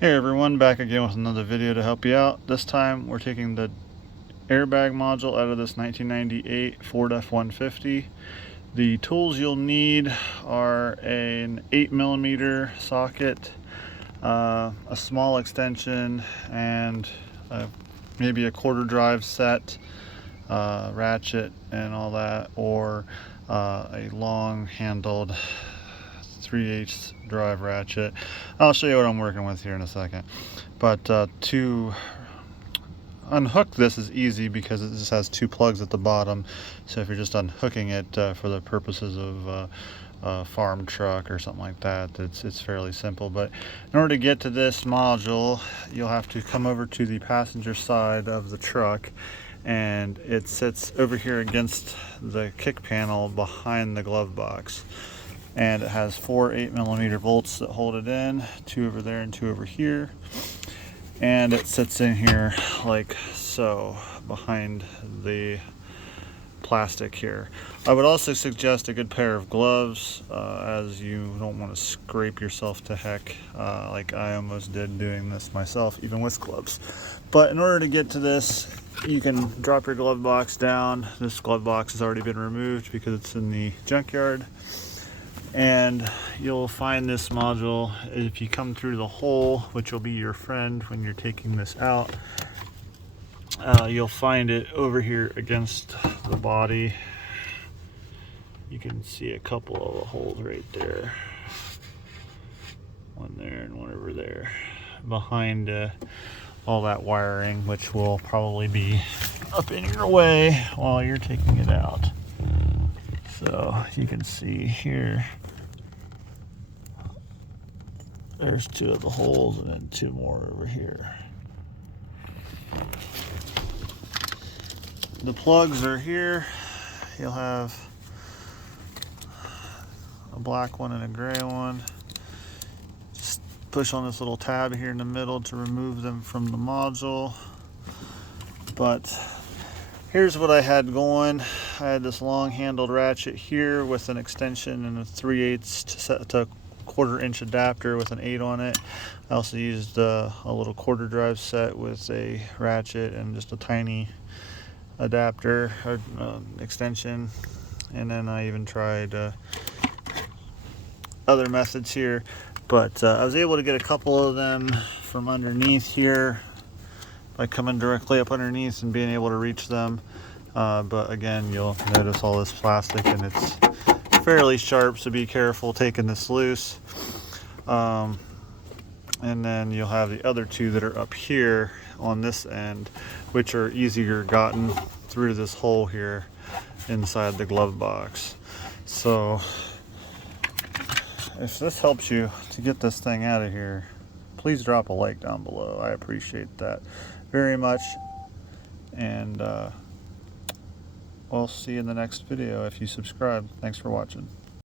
Hey everyone, back again with another video to help you out. This time we're taking the airbag module out of this 1998 Ford F-150. The tools you'll need are an 8mm socket, a small extension, and maybe a quarter drive set, ratchet and all that, or a long handled 3/8 drive ratchet. I'll show you what I'm working with here in a second. But to unhook this is easy because it just has two plugs at the bottom. So if you're just unhooking it for the purposes of a farm truck or something like that, it's fairly simple. But in order to get to this module, you'll have to come over to the passenger side of the truck, and it sits over here against the kick panel behind the glove box. And it has 4 8mm bolts that hold it in, 2 over there and 2 over here. And it sits in here like so, behind the plastic here. I would also suggest a good pair of gloves, as you don't want to scrape yourself to heck, like I almost did doing this myself, even with gloves. But in order to get to this, you can drop your glove box down. This glove box has already been removed because it's in the junkyard. And you'll find this module if you come through the hole, which will be your friend when you're taking this out. You'll find it over here against the body. You can see a couple of the holes right there, one there and one over there, behind all that wiring, which will probably be up in your way while you're taking it out. So you can see here, there's 2 of the holes and then 2 more over here. The plugs are here. You'll have a black one and a gray one. Just push on this little tab here in the middle to remove them from the module. But here's what I had going. I had this long handled ratchet here with an extension and a 3/8 set to 1/4 inch adapter with an 8 on it. I also used a little quarter drive set with a ratchet and just a tiny adapter or extension. And then I even tried other methods here, but I was able to get a couple of them from underneath here by coming directly up underneath and being able to reach them. But again, you'll notice all this plastic and it's fairly sharp, so be careful taking this loose. And then you'll have the other 2 that are up here on this end, which are easier gotten through this hole here inside the glove box. So if this helps you to get this thing out of here, please drop a like down below. I appreciate that very much. And we'll see you in the next video if you subscribe. Thanks for watching.